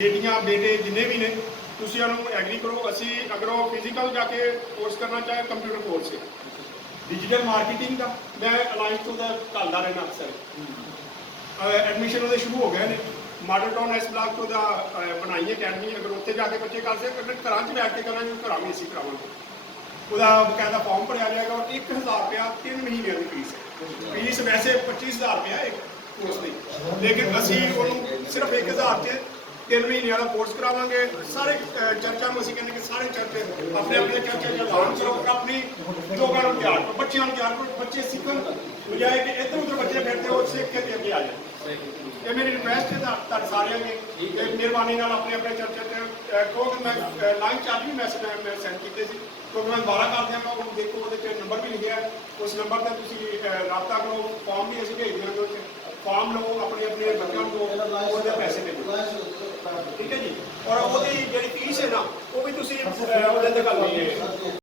बेटियां बेटे जिन्हें भी ने तुसी उन्होंने एग्री करो। असी अगर वो फिजिकल जाके कोर्स करना चाहे कंप्यूटर कोर्स है, डिजिटल मार्केटिंग का मैं अलायंस तो घलता रहना अक्सर। एडमिशन वो शुरू हो गए हैं। मॉडल टाउन एस ब्लॉक तो बनाई अकैडमी, अगर उत्थे जाके बच्चे कर सकते अगर घर च बैठ के करा घर भी असी करावे। वह बकायदा फॉर्म भरया जाएगा और 1000 रुपया 3 महीनों की फीस है। फीस वैसे 25,000 रुपया एक कोर्स की, लेकिन असी सिर्फ 1000 से 3 महीने वाला कोर्स करावे। सारे चर्चा में असी कहने कि सारे चर्चे अपने अपने चर्चे लान करो, अपनी लोगों को तैयार करो, बच्चों को तैयार करो, बच्चे सीखन बजाय कि इधर उधर बच्चे फिरते हो सीख के अगे आ जाए। ये मेरी रिक्वेस्ट है सारे की मेहरबानी अपने अपने चर्चे क्योंकि मैं लाइन चार्ज भी मैसेज मैं सेंड किए थे, क्योंकि मैं दोबारा कर दिया वो देखो वो नंबर भी लिखा है, उस नंबर पर तुम रबता करो। फॉर्म भी अभी भेज देंगे, फॉर्म लो अपने अपने बच्चों को पैसे भेजो, ठीक है जी। और वो जी फीस है ना वो भी तुम करनी है।